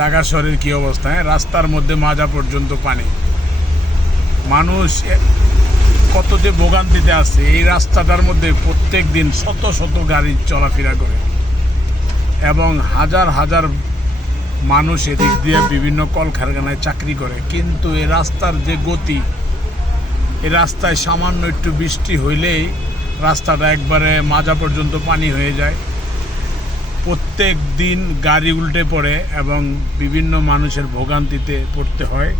ঢাকা শহরের কি অবস্থা? রাস্তার মধ্যে মাজা পর্যন্ত পানি। মানুষ কত যে ভোগান্তিতে আছে। এই রাস্তাটার মধ্যে প্রত্যেক দিন শত শত গাড়ি চলাফেরা করে এবং হাজার হাজার মানুষ এদিক দিয়ে বিভিন্ন কলকারখানায় চাকরি করে। কিন্তু এই রাস্তার যে গতি, এই রাস্তায় সামান্য একটু বৃষ্টি হইলেই রাস্তাটা একবারে মাজা পর্যন্ত পানি হয়ে যায়। প্রত্যেক দিন গাড়ি উল্টে পড়ে এবং বিভিন্ন মানুষের ভোগান্তিতে পড়তে হয়।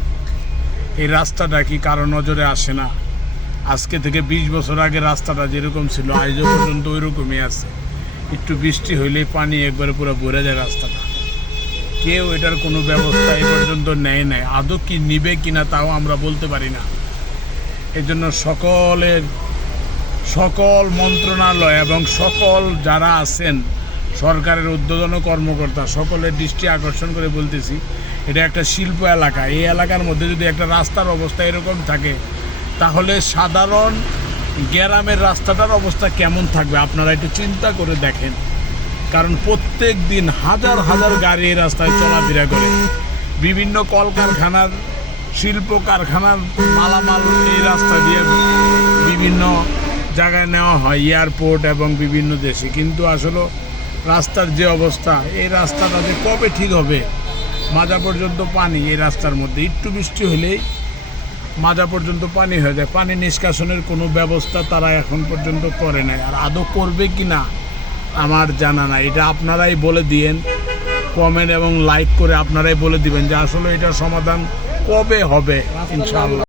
এই রাস্তাটা কি কারো নজরে আসে না? আজকে থেকে 20 বছর আগে রাস্তাটা যেরকম ছিল আজও পর্যন্ত ওই রকমই আছে। একটু বৃষ্টি হইলেই পানি একবারে পুরো ভরে যায় রাস্তাটা। কেউ এটার কোনো ব্যবস্থা এ পর্যন্ত নেয় নাই। আদৌ কি নিবে কিনা তাও আমরা বলতে পারি না। এই জন্য সকল মন্ত্রণালয় এবং সকল যারা আছেন সরকারের ঊর্ধ্বতন কর্মকর্তা সকলের দৃষ্টি আকর্ষণ করে বলতেছি, এটা একটা শিল্প এলাকা। এই এলাকার মধ্যে যদি একটা রাস্তার অবস্থা এরকম থাকে তাহলে সাধারণ গ্রামের রাস্তাটার অবস্থা কেমন থাকবে আপনারা একটু চিন্তা করে দেখেন। কারণ প্রত্যেক দিন হাজার হাজার গাড়ি এই রাস্তায় চলাফেরা করে। বিভিন্ন কলকারখানার শিল্প কারখানার মালামাল এই রাস্তা দিয়ে বিভিন্ন জায়গায় নেওয়া হয়, এয়ারপোর্ট এবং বিভিন্ন দেশে। কিন্তু আসলে রাস্তার যে অবস্থা, এই রাস্তাটা যে কবে ঠিক হবে? মাজা পর্যন্ত পানি এই রাস্তার মধ্যে। একটু বৃষ্টি হলেই মাজা পর্যন্ত পানি হয়ে যায়। পানি নিষ্কাশনের কোনো ব্যবস্থা তারা এখন পর্যন্ত করে নাই। আর আদৌ করবে কি না আমার জানা নাই। এটা আপনারাই বলে দিয়েন, কমেন্ট এবং লাইক করে আপনারাই বলে দিবেন যে আসলে এটার সমাধান কবে হবে ইনশাআল্লাহ।